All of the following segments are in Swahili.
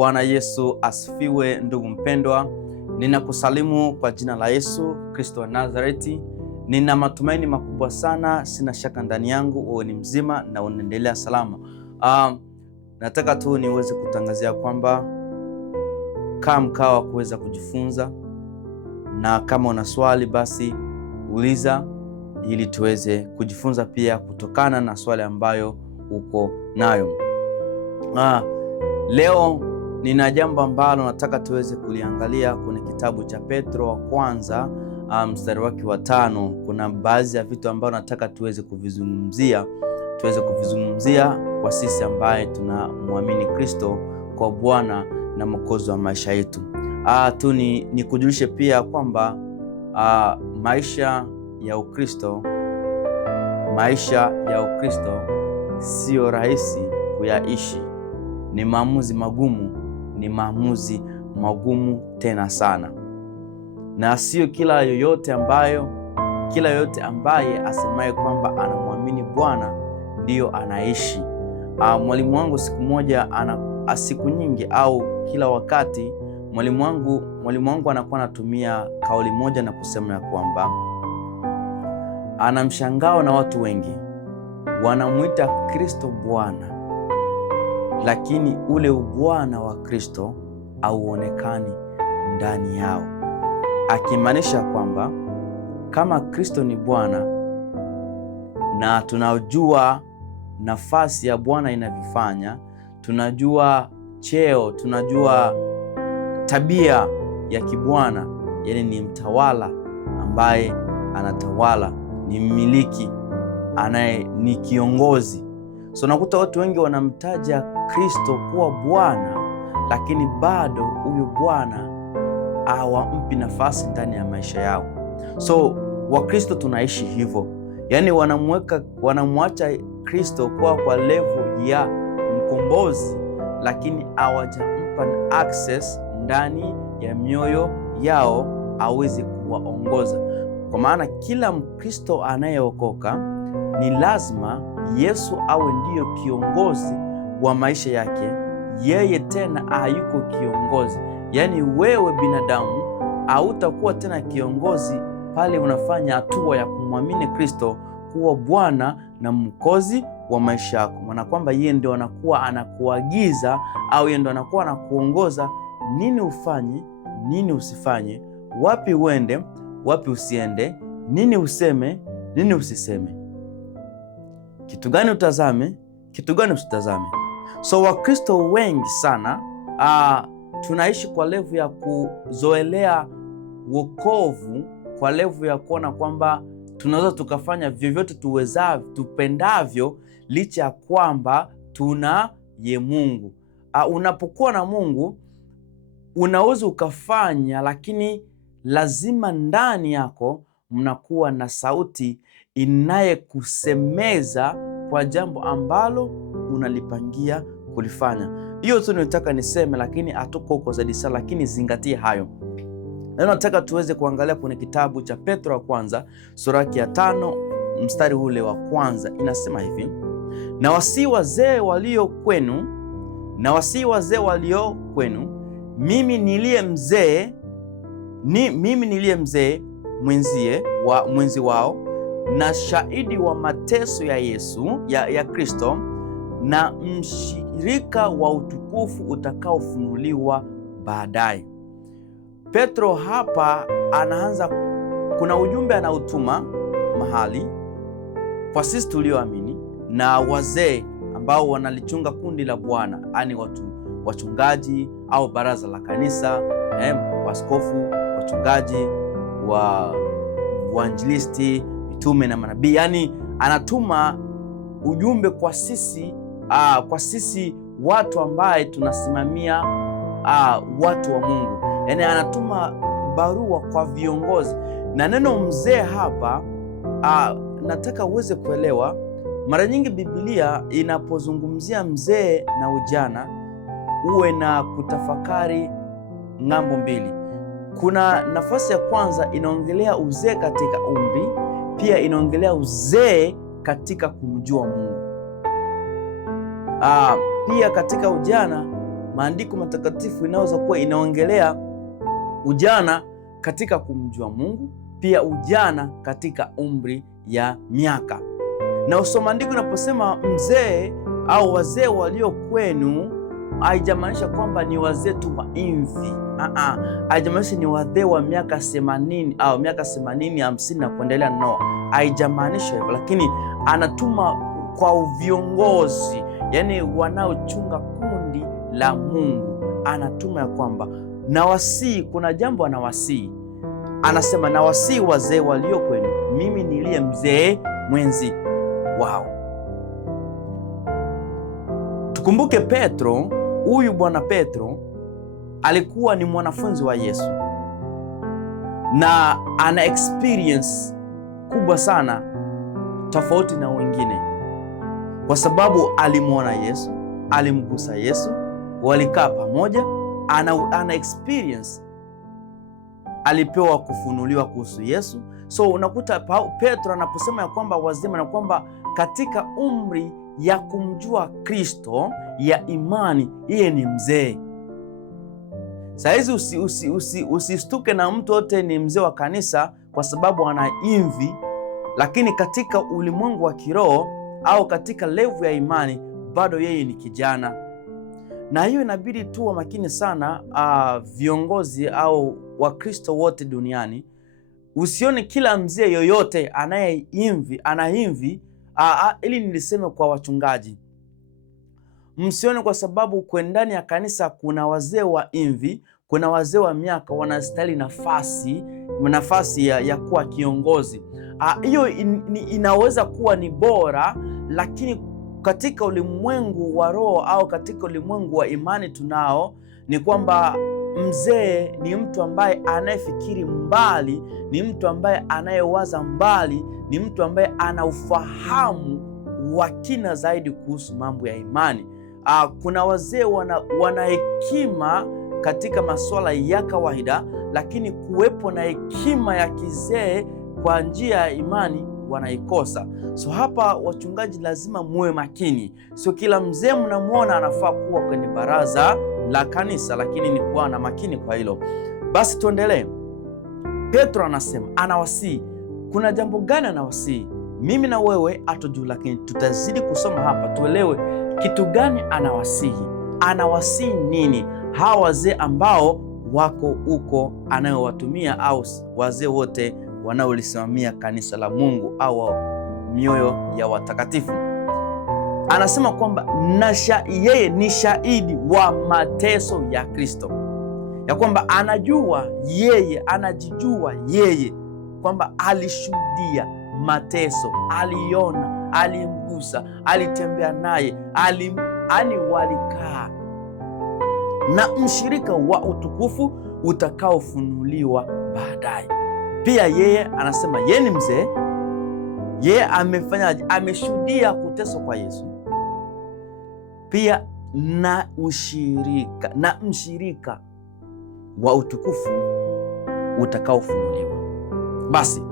Bwana Yesu asifiwe. Ndugu mpendwa, ninakusalimu kwa jina la Yesu Kristo wa Nazareti. Nina matumaini makubwa sana, sina shaka ndani yangu wewe ni mzima na unaendelea salama. Nataka tu niweze kutangazia kwamba kama mkao wa kuweza kujifunza, na kama una swali basi uliza ili tuweze kujifunza pia kutokana na swali ambayo uko nayo. Leo nina jambo ambalo nataka tuweze kuliangalia kwenye kitabu cha Petro wa kwanza mstari wake wa 5. Kuna baadhi ya vitu ambavyo nataka tuweze kuvizungumzia kwa sisi ambaye tunamwamini Kristo kwa Bwana na Mwokozi wa maisha yetu. Nikujulishe pia kwamba maisha ya Ukristo sio rahisi kuyaishi. Ni maamuzi magumu tena sana, na sio kila yoyote ambaye asemaye kwamba anamwamini Bwana ndiyo anaishi. Mwalimu wangu siku nyingi au kila wakati mwalimu wangu anakuwa anatumia kauli moja na kusema ya kwamba anamshangao na watu wengi wanamuita Kristo Bwana, lakini ule ubwana wa Kristo hauonekani ndani yao, akimaanisha kwamba kama Kristo ni Bwana na tunajua nafasi ya Bwana inavyofanya, tunajua cheo, tunajua tabia ya kibwana, yani ni mtawala ambaye anatawala, ni mmiliki, ni kiongozi. So nakuta watu wengi wanamtaja Kristo kuwa Bwana, lakini bado huyu Bwana hawampi nafasi ndani ya maisha yao. So Wakristo tunaishi hivyo, yani wanamwacha Kristo kuwa kwa level ya mkombozi, lakini hawajampa access ndani ya mioyo yao aweze kuwaongoza. Kwa maana kila Mkristo anayeokoka ni lazima Yesu awe ndiyo kiongozi wa maisha yake. Yeye tena hayuko kiongozi, yaani wewe binadamu hautakuwa tena kiongozi pale unafanya hatua ya kumwamini Kristo kuwa Bwana na Mwokozi wa maisha yako. Maana kwamba yeye ndio anakuwa anakuagiza, au yeye ndio anakuwa anakuongoza nini ufanye, nini usifanye, wapi uende, wapi usiende, nini useme, nini usiseme, kitu gani utazame, kitu gani usitazame. So Wakristo wengi sana tunaishi kwa levu ya kuzoelea wokovu, kwa levu ya kuona kwamba tunaweza tukafanya vyovyote tupendavyo, licha ya kwamba tunaye Mungu. Unapokuwa na Mungu unaweza ukafanya, lakini lazima ndani yako mnakuwa na sauti inayekusemeza kwa jambo ambalo unalipangia kulifanya. Hiyo tu nataka niseme, lakini hatuko huko zaidi sana, lakini zingatie hayo. Leo nataka tuweze kuangalia kwenye kitabu cha Petro wa kwanza sura ya 5 mstari ule wa kwanza. Inasema hivi: na wasii wazee walio kwenu, mimi niliye mzee mwenzi wao na shahidi wa mateso ya Yesu ya Kristo, na mshirika wa utukufu utakaofunuliwa baadaye. Petro hapa anaanza, kuna ujumbe anautuma mahali kwa sisi tulioamini na wazee ambao wanalichunga kundi la Bwana, yani wachungaji au baraza la kanisa, waskofu, wachungaji, wainjilisti, mitume na manabii. Yani anatuma ujumbe kwa sisi watu ambaye tunasimamia watu wa Mungu. Yani anatuma barua kwa viongozi. Na neno mzee hapa nataka uweze kuelewa, mara nyingi Biblia inapozungumzia mzee na ujana uwe na kutafakari ng'ambo mbili. Kuna nafasi ya kwanza inaongelea uzee katika umri, pia inaongelea uzee katika kumjua Mungu. Pia katika ujana maandiko matakatifu inaweza kuwa inaongelea ujana katika kumjua Mungu, pia ujana katika umri ya miaka. Na usoma maandiko inaposema mzee au wazee walio kwenu, haijamaanisha kwamba ni wazee tu wa imvi. Haijamaanisha ni wazee wa miaka 80 au miaka 80, 50 na kuendelea. No, haijamaanisha hivyo, lakini anatuma kwa viongozi, yani wanaochunga kundi la Mungu. Anatuma ya kwamba nawasii, kuna jambo anawasii, anasema nawasii wazee walio kwenu, mimi niliye mzee mwenzi wao. Tukumbuke Petro, huyu bwana Petro alikuwa ni mwanafunzi wa Yesu na ana experience kubwa sana tofauti na wengine, kwa sababu alimwona Yesu, alimgusa Yesu, walikaa pamoja, ana experience, alipewa kufunuliwa kuhusu Yesu. So unakuta Petro anaposema ya kwamba wazima, na kwamba katika umri ya kumjua Kristo ya imani, yeye ni mzee. Saizi usistuke na mtu wote ni mzee wa kanisa kwa sababu ana imvi, lakini katika ulimwengu wa kiroho au katika level ya imani bado yeye ni kijana. Na hiyo inabidi tu wa makini sana, viongozi au Wakristo wote duniani. Usione kila mzee yoyote ana imvi. Ili niliseme kwa wachungaji, msione kwa sababu ndani ya kanisa kuna wazee wa imvi, kuna wazee wa miaka wanastahili nafasi ya kuwa kiongozi. Hiyo inaweza kuwa ni bora, lakini katika ulimwengu wa roho au katika ulimwengu wa imani tunao ni kwamba mzee ni mtu ambaye anayefikiri mbali, ni mtu ambaye anayewaza mbali, ni mtu ambaye ana ufahamu wa kina zaidi kuhusu mambo ya imani. Kuna wazee wana hekima katika masuala ya kawaida, lakini kuwepo na hekima ya kizee kwa njia ya imani wanaikosa. So hapa wachungaji lazima muwe makini. Sio kila mzee mnamwona anafaa kuwa kwenye baraza la kanisa, lakini ni kuwa na makini kwa hilo. Basi tuendelee. Petro anasema anawasihi. Kuna jambo gani anawasihi? Mimi na wewe hatujui, lakini tutazidi kusoma hapa tuelewe kitu gani anawasihi. Anawasihi nini hawa wazee ambao wako huko anayowatumia, au wazee wote wanaolisimamia kanisa la Mungu au mioyo ya watakatifu? Anasema kwamba yeye ni shahidi wa mateso ya Kristo, ya kwamba anajijua yeye kwamba alishuhudia mateso, aliona, alimgusa, alitembea naye, walikaa na mshirika wa utukufu utakaofunuliwa baadaye. Pia yeye anasema yeye ni mzee, yeye amefanyaje? Ameshuhudia kuteswa kwa Yesu, pia na mshirika wa utukufu utakaofunuliwa. Basi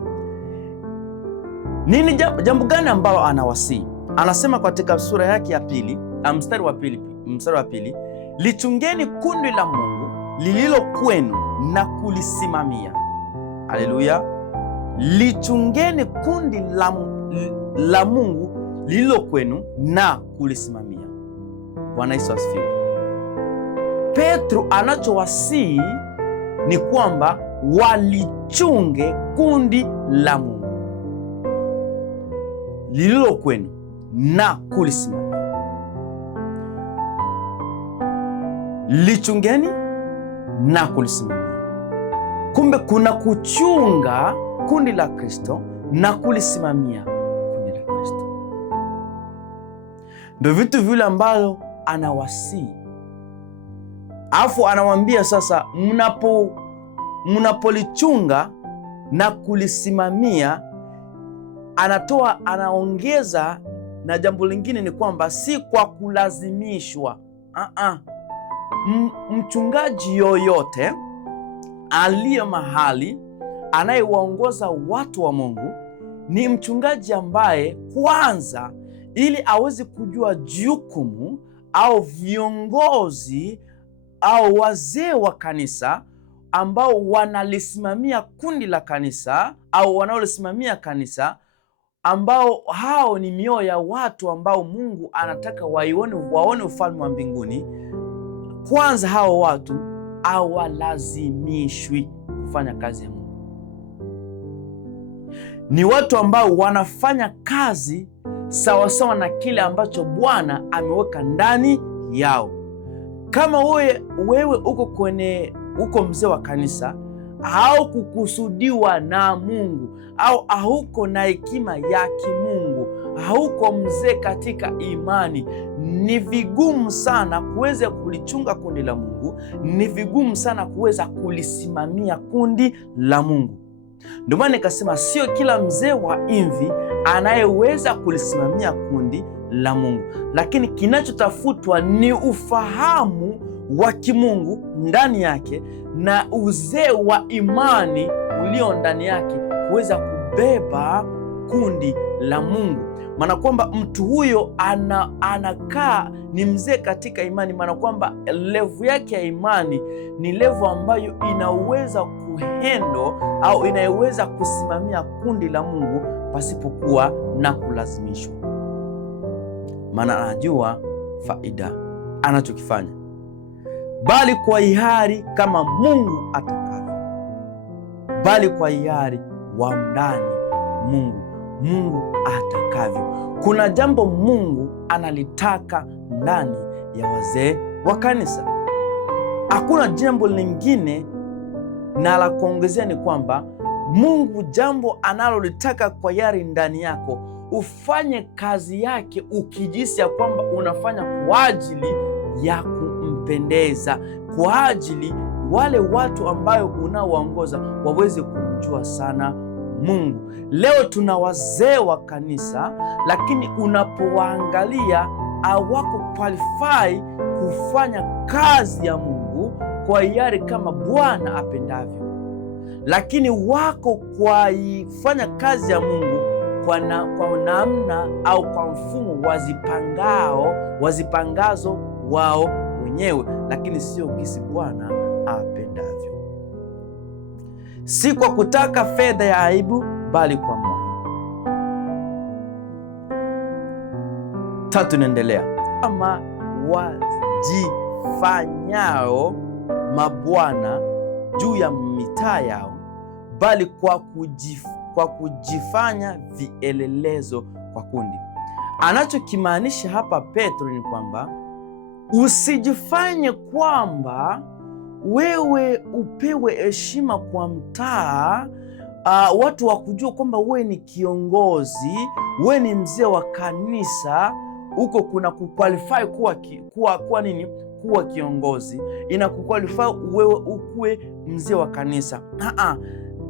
nini jambo gani ambalo anawasihi? Anasema katika sura yake ya pili, mstari wa pili, lichungeni kundi la Mungu lililo kwenu na kulisimamia. Haleluya! Lichungeni kundi la Mungu lililo kwenu na kulisimamia. Bwana Yesu asifiwe. Petro anachowasihi ni kwamba walichunge kundi la Mungu lililo kwenu na kulisimamia. Lichungeni na kulisimamia. Kumbe kuna kuchunga kundi la Kristo na kulisimamia kundi la Kristo. Ndio vitu vile ambavyo anawasihi. Alafu anawaambia sasa, mnapolichunga na kulisimamia, anaongeza na jambo lingine ni kwamba si kwa kulazimishwa. Mchungaji yoyote aliye mahali anayewaongoza watu wa Mungu ni mchungaji ambaye kwanza, ili aweze kujua jukumu au viongozi au wazee wa kanisa ambao wanalisimamia kundi la kanisa au wanaolisimamia kanisa, ambao hao ni mioyo ya watu ambao Mungu anataka waone ufalme wa mbinguni. Kwanza hao watu hawalazimishwi kufanya kazi ya Mungu. Ni watu ambao wanafanya kazi sawasawa na kile ambacho Bwana ameweka ndani yao. Kama wewe uko mzee wa kanisa, au kukusudiwa na Mungu, au hauko na hekima ya kimungu, hauko mzee katika imani, ni vigumu sana kuweza kulichunga kundi la Mungu, ni vigumu sana kuweza kulisimamia kundi la Mungu. Ndio maana nikasema sio kila mzee wa imvi anayeweza kulisimamia kundi la Mungu, lakini kinachotafutwa ni ufahamu wa kimungu ndani yake na uzee wa imani ulio ndani yake kuweza kubeba kundi la Mungu. Maana kwamba mtu huyo anakaa ni mzee katika imani, maana kwamba levu yake ya imani ni levu ambayo inaweza kuhendo au inaweza kusimamia kundi la Mungu pasipokuwa na kulazimishwa. Maana anajua faida anachokifanya, bali kwa hiari kama Mungu atakavyo, bali kwa hiari wa ndani Mungu atakavyo. Kuna jambo Mungu analitaka ndani ya wazee wa kanisa. Hakuna jambo lingine, na la kuongezea ni kwamba Mungu jambo analolitaka kwa hiari ndani yako, ufanye kazi yake ukijisi ya kwamba unafanya kwa ajili ya kumpendeza, kwa ajili wale watu ambayo unaowaongoza waweze kumjua sana Mungu. Leo tuna wazee wa kanisa, lakini unapowaangalia hawako qualify kufanya kazi ya Mungu kwa hiari kama Bwana apendavyo, lakini wako kwa kufanya kazi ya Mungu kwa namna au kwa mfumo wazipangazo wao wenyewe, lakini sio kisi Bwana apendavyo. Si kwa kutaka fedha ya aibu, bali kwa moyo. 3, naendelea. Kama wajifanyao mabwana juu ya mitaa yao, bali kwa kujifanya vielelezo kwa kundi. Anachokimaanisha hapa Petro ni kwamba usijifanye kwamba wewe upewe heshima kwa mtaa, watu wakujua kwamba wewe ni kiongozi, wewe ni mzee wa kanisa. Huko kuna kuqualify kuwa nini? Kuwa kiongozi inakuqualify wewe ukuwe mzee wa kanisa.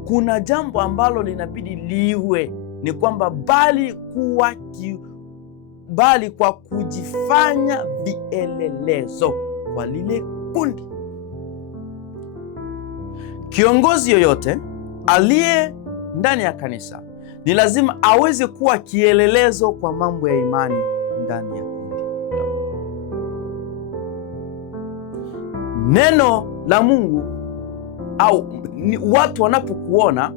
Kuna jambo ambalo linabidi liwe ni kwamba bali kwa kujifanya vielelezo kwa lile kundi. Kiongozi yoyote aliye ndani ya kanisa ni lazima aweze kuwa kielelezo kwa mambo ya imani ndani ya kundi. Neno la Mungu au watu wanapokuona,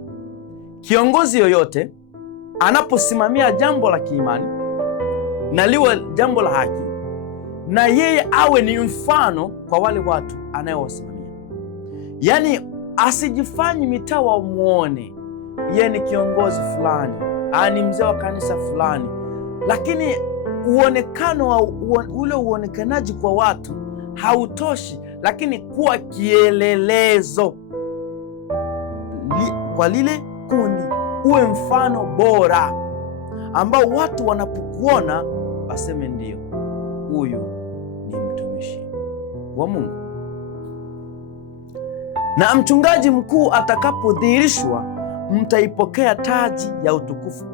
kiongozi yoyote anaposimamia jambo la kiimani na liwe jambo la haki, na yeye awe ni mfano kwa wale watu anayewasimamia. Yaani asijifanyi mitaa wamuone yeye ni kiongozi fulani, ni mzee wa kanisa fulani, lakini ule uonekanaji kwa watu hautoshi, lakini kuwa kielelezo kwa lile kundi, uwe mfano bora ambao watu wanapokuona waseme ndio, huyu ni mtumishi wa Mungu. Na mchungaji mkuu atakapodhihirishwa, mtaipokea taji ya utukufu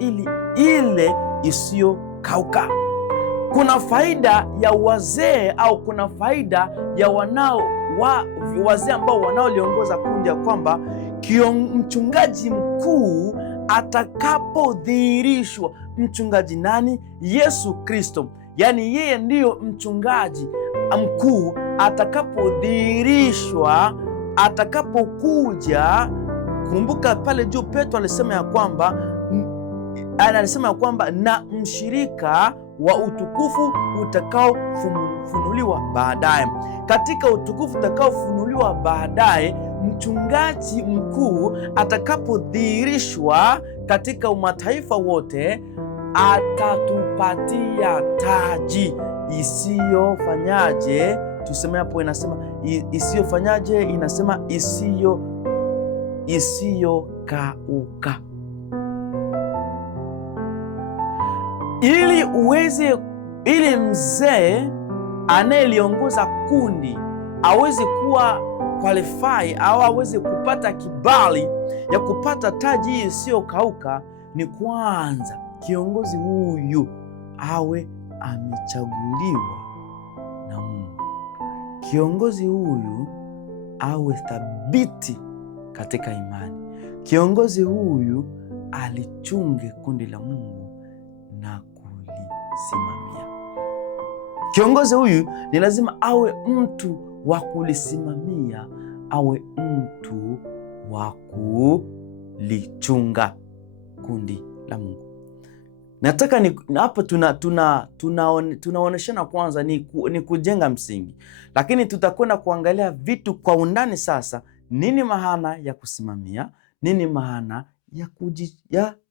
ile isiyokauka. Kuna faida ya wazee au kuna faida ya wazee ambao wanaoliongoza kundi, ya kwamba mchungaji mkuu atakapodhihirishwa. Mchungaji nani? Yesu Kristo. Yaani yeye ndiyo mchungaji mkuu atakapodhihirishwa, atakapokuja. Kumbuka pale juu Petro alisema ya kwamba na mshirika wa utukufu utakaofunuliwa baadaye. Katika utukufu utakaofunuliwa baadaye, mchungaji mkuu atakapodhihirishwa katika mataifa wote, atatupatia taji isiyofanyaje. Tuseme hapo, inasema isiyofanyaje, inasema isiyokauka. Ili mzee anayeliongoza kundi aweze kuwa qualify au aweze kupata kibali ya kupata taji hii isiyokauka, ni kwanza kiongozi huyu awe amechaguliwa na Mungu. Kiongozi huyu awe thabiti katika imani. Kiongozi huyu alichunge kundi la Mungu na kulisimamia. Kiongozi huyu ni lazima awe mtu wa kulisimamia, awe mtu wa kulichunga kundi la Mungu. Nataka hapa tunaoneshana kwanza ni kujenga msingi, lakini tutakwenda kuangalia vitu kwa undani sasa. Nini maana ya kusimamia? Nini maana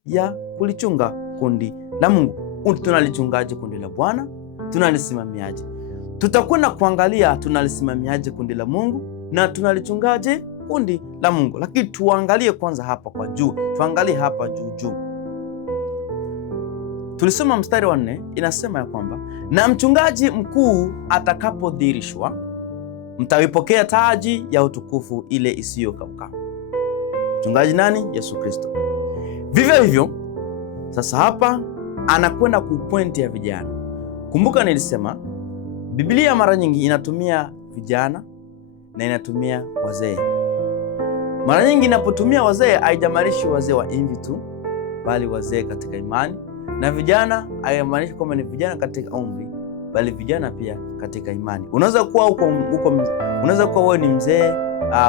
ya kulichunga kundi la Mungu? Tunalichungaje kundi la Bwana? Tunalisimamiaje? Tutakwenda kuangalia tunalisimamiaje kundi la Mungu na tunalichungaje kundi la Mungu, lakini tuangalie kwanza hapa kwa juu. Tuangalie hapa juu. Tulisoma mstari wa 4, inasema ya kwamba na mchungaji mkuu atakapodhihirishwa, mtawipokea taji ya utukufu ile isiyokauka. Mchungaji nani? Yesu Kristo. Vivyo hivyo sasa hapa anakwenda kupointi ya vijana. Kumbuka nilisema Biblia mara nyingi inatumia vijana na inatumia wazee. Mara nyingi inapotumia wazee haijamaanishi wazee wa imvi tu, bali wazee katika imani, na vijana haimaanishi kwamba ni vijana katika umri, bali vijana pia katika imani. Unaweza kuwa wewe ni mzee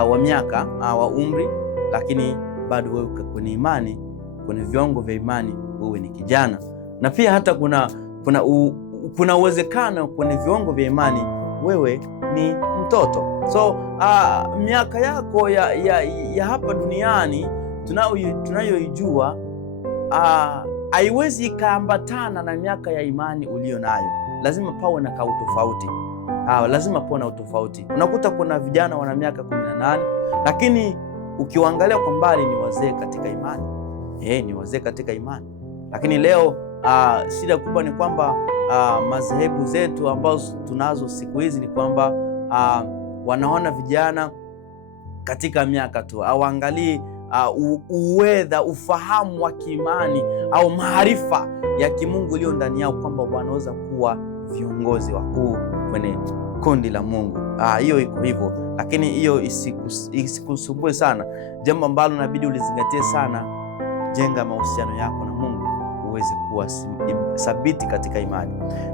wa miaka wa umri, lakini bado wewe kwenye imani, kwenye viwango vya imani wewe ni kijana. Na pia hata kuna uwezekano kwenye viwango vya imani wewe ni mtoto. So miaka yako ya hapa duniani tunayoijua haiwezi ikaambatana na miaka ya imani ulio nayo. Lazima pawe na utofauti. Lazima pawe na utofauti. Unakuta kuna vijana wana miaka 18, lakini ukiwaangalia kwa mbali ni wazee katika imani. Ni wazee katika imani. Lakini leo shida kubwa ni kwamba madhehebu zetu ambazo tunazo siku hizi ni kwamba wanaona vijana katika miaka tu, hawaangalii uwedha, ufahamu wa kiimani au maarifa ya kimungu iliyo ndani yao, kwamba wanaweza kuwa viongozi wakuu kwenye kundi la Mungu. Hiyo iko hivyo, lakini hiyo isikusumbue sana. Jambo ambalo inabidi ulizingatie sana, jenga mahusiano yako na Mungu uweze kuwa thabiti katika imani.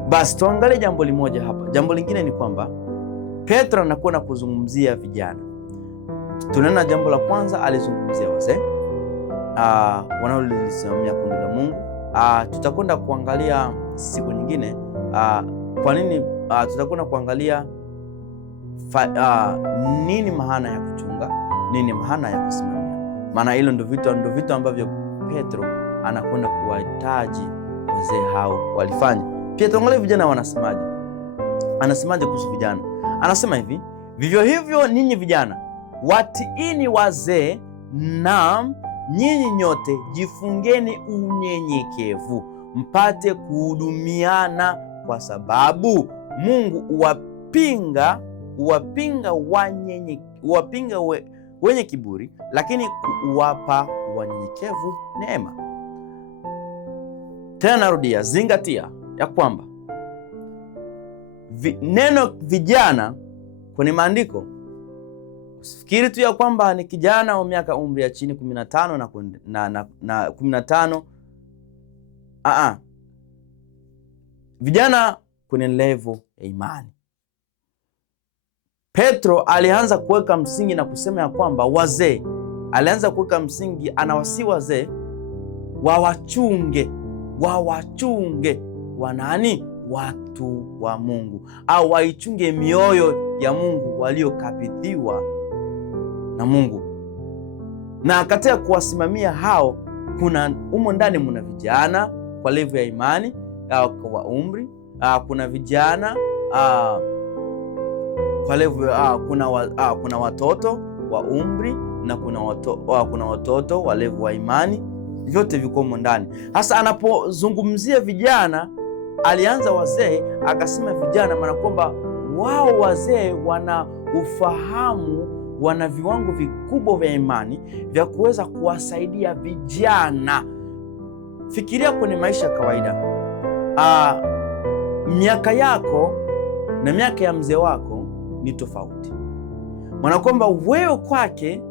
Basi tuangalie jambo limoja hapa. Jambo lingine ni kwamba Petro anakuwa na kuzungumzia vijana. Tunaona jambo la kwanza alizungumzia wazee wanaolisimamia kundi la Mungu. Tutakwenda kuangalia siku nyingine kwa nini tutakwenda kuangalia nini maana ya kuchunga, nini maana ya kusimamia. Maana hilo ndio vitu ambavyo Petro anakwenda kuwahitaji wazee hao walifanya. Pia tuangalie vijana wanasemaje. Anasemaje kuhusu vijana? Anasema hivi: vivyo hivyo ninyi vijana watiini wazee, na nyinyi nyote jifungeni unyenyekevu, mpate kuhudumiana, kwa sababu Mungu huwapinga wenye kiburi, lakini huwapa wanyenyekevu neema. Tena narudia, zingatia ya kwamba neno vijana kwenye maandiko, usifikiri tu ya kwamba ni kijana wa miaka umri ya chini 15 na 15. Vijana kwenye level ya imani. Petro alianza kuweka msingi na kusema ya kwamba wazee, alianza kuweka msingi, anawasi wazee wawachunge wanani? Watu wa Mungu, au waichunge mioyo ya Mungu waliokabidhiwa na Mungu. Na katika kuwasimamia hao, kuna umo ndani muna vijana kwa level ya imani au kwa umri, kuna vijana kwa level, kuna watoto wa umri na kuna watoto wa level wa imani, vyote viko ndani. Hasa anapozungumzia vijana, alianza wazee akasema vijana, maana kwamba wao wazee wana ufahamu, wana viwango vikubwa vya imani vya kuweza kuwasaidia vijana. Fikiria kwenye maisha ya kawaida, miaka yako na miaka ya mzee wako ni tofauti, maana kwamba wewe kwake,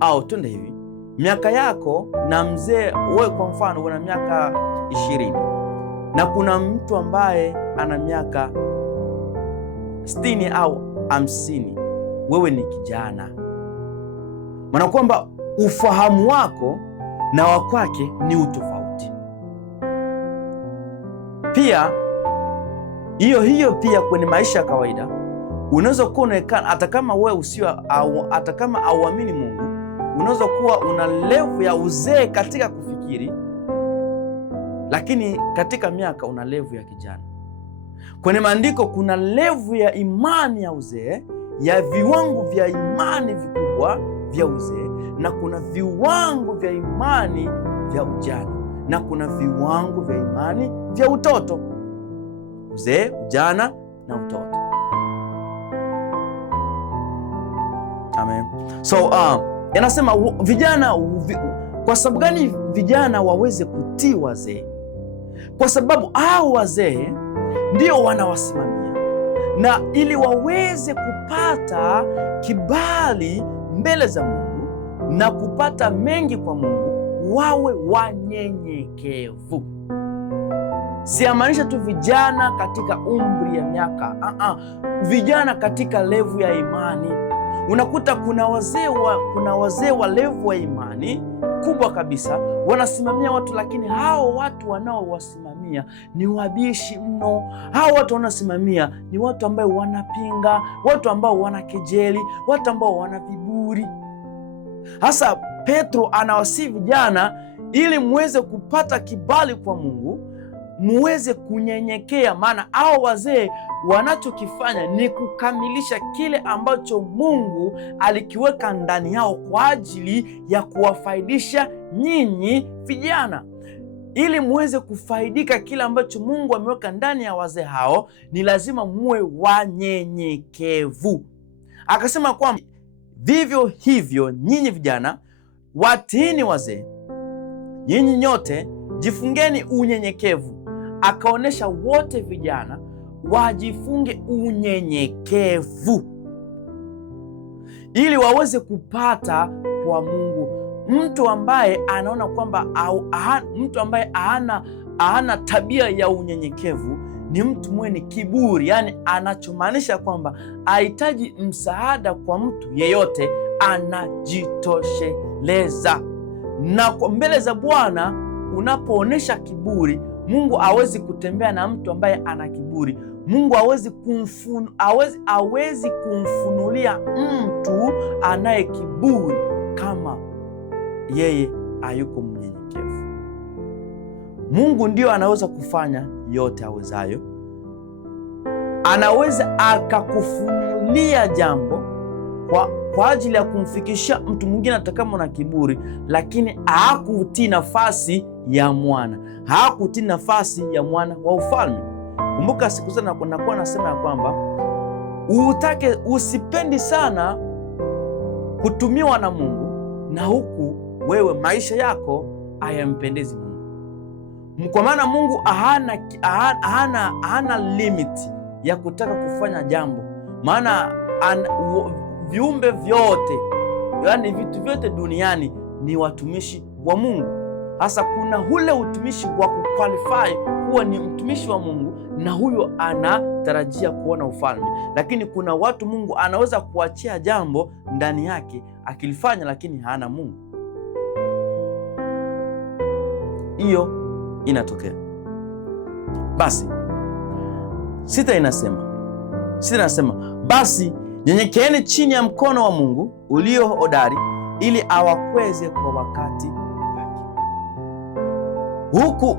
au twende hivi, miaka yako na mzee, wewe kwa mfano una miaka 20 na kuna mtu ambaye ana miaka 60 au 50, wewe ni kijana, maana kwamba ufahamu wako na wa kwake ni utofauti. Pia hiyo pia kwenye maisha ya kawaida unaweza kuonekana, hata kama wewe hata kama auamini Mungu, unaweza kuwa una level ya uzee katika kufikiri, lakini katika miaka una level ya kijana. Kwenye maandiko kuna level ya imani ya uzee, ya viwango vya imani vikubwa vya uzee, na kuna viwango vya imani vya ujana, na kuna viwango vya imani vya utoto. Uzee, ujana na utoto. Amen. So yanasema vijana, kwa sababu gani vijana waweze kutii wazee? Kwa sababu hao wazee ndio wanawasimamia, na ili waweze kupata kibali mbele za Mungu na kupata mengi kwa Mungu, wawe wanyenyekevu. Siamaanisha tu vijana katika umri ya miaka, vijana katika level ya imani. Unakuta kuna wazee wa level ya imani kubwa kabisa, wanasimamia watu, lakini hao watu wanaowasimamia ni wabishi mno. Hao watu wanasimamia ni watu ambao wanapinga, watu ambao wanakejeli, watu ambao wana viburi. Hasa Petro anawasihi vijana, ili muweze kupata kibali kwa Mungu, muweze kunyenyekea, maana hao wazee wanachokifanya ni kukamilisha kile ambacho Mungu alikiweka ndani yao kwa ajili ya kuwafaidisha nyinyi vijana. Ili muweze kufaidika kile ambacho Mungu ameweka ndani ya wazee hao, ni lazima muwe wanyenyekevu. Akasema kwamba vivyo hivyo nyinyi vijana watiini wazee. Nyinyi nyote jifungeni unyenyekevu. Akaonesha wote vijana wajifunge unyenyekevu ili waweze kupata kwa Mungu. Mtu ambaye anaona kwamba mtu ambaye hana tabia ya unyenyekevu ni mtu mwenye kiburi, yani anachomaanisha kwamba hahitaji msaada kwa mtu yeyote, anajitosheleza. Na kwa mbele za Bwana unapoonesha kiburi, Mungu hawezi kutembea na mtu ambaye ana kiburi. Mungu hawezi kumfunulia mtu anaye kiburi kama yeye hayuko mnyenyekevu. Mungu ndio anaweza kufanya yote awezayo. Anaweza akakufunulia jambo kwa ajili ya kumfikishia mtu mwingine hata kama una kiburi, lakini hakutii nafasi ya mwana, hakutii nafasi ya mwana wa ufalme. Kumbuka siku zote nakuwa nasema ya kwamba usipendi sana kutumiwa na Mungu na huku wewe maisha yako hayampendezi Mungu. Kwa maana Mungu hana limit ya kutaka kufanya jambo, maana viumbe vyote, yaani vitu vyote duniani ni watumishi wa Mungu. Hasa kuna ule utumishi wa kuqualify kuwa ni mtumishi wa Mungu na huyo anatarajia kuona ufalme. Lakini kuna watu Mungu anaweza kuachia jambo ndani yake akilifanya, lakini hana Mungu. Hiyo inatokea. Basi sita inasema basi nyenyekeeni chini ya mkono wa Mungu ulio hodari, ili awakweze kwa wakati wake, huku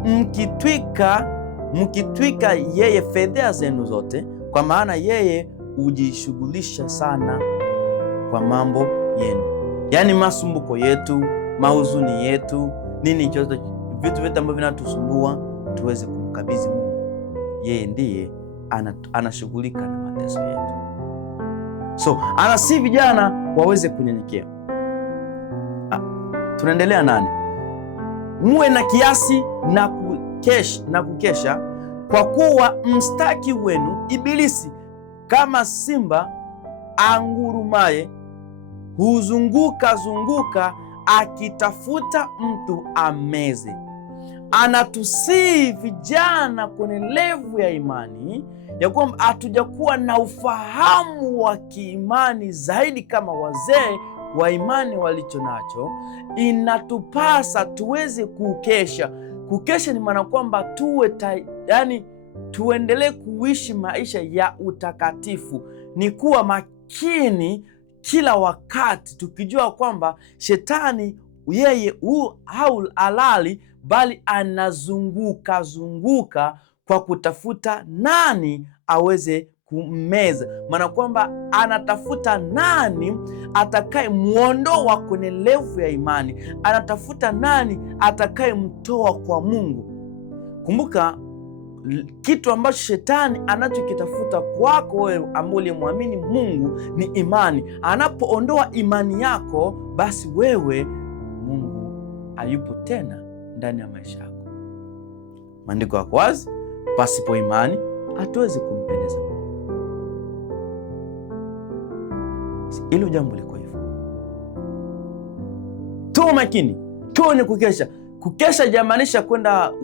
mkitwika yeye fedheha zenu zote, kwa maana yeye hujishughulisha sana kwa mambo yenu. Yaani masumbuko yetu, mahuzuni yetu, nini chote, vitu vyote ambavyo vinatusumbua, tuweze kumkabidhi Mungu. Yeye ndiye anashughulika na mateso yetu. So anasi vijana waweze kunyenyekea. Tunaendelea 8. Muwe na kiasi na kukesha, kwa kuwa mstaki wenu Ibilisi kama simba angurumaye huzunguka akitafuta mtu ameze. Anatusii vijana kwenye levu ya imani ya kwamba hatujakuwa na ufahamu wa kiimani zaidi kama wazee wa imani walicho nacho. Inatupasa tuweze kukesha. Kukesha ni maana kwamba tuendelee kuishi maisha ya utakatifu, ni kuwa makini kila wakati, tukijua kwamba shetani yeye halali, bali anazunguka kwa kutafuta nani aweze kummeza. Maana kwamba anatafuta nani atakaye muondoa kwenye levu ya imani, anatafuta nani atakaye mtoa kwa Mungu. Kumbuka, kitu ambacho shetani anachokitafuta kwako wewe ambaye ulimwamini Mungu ni imani. Anapoondoa imani yako, basi wewe Mungu hayupo tena ndani ya maisha yako. Maandiko yako wazi, pasipo imani hatuwezi kumpendeza Mungu. Hilo jambo liko hivyo. Tuwe makini, tuwe ni kukesha. Kukesha jamaanisha kwenda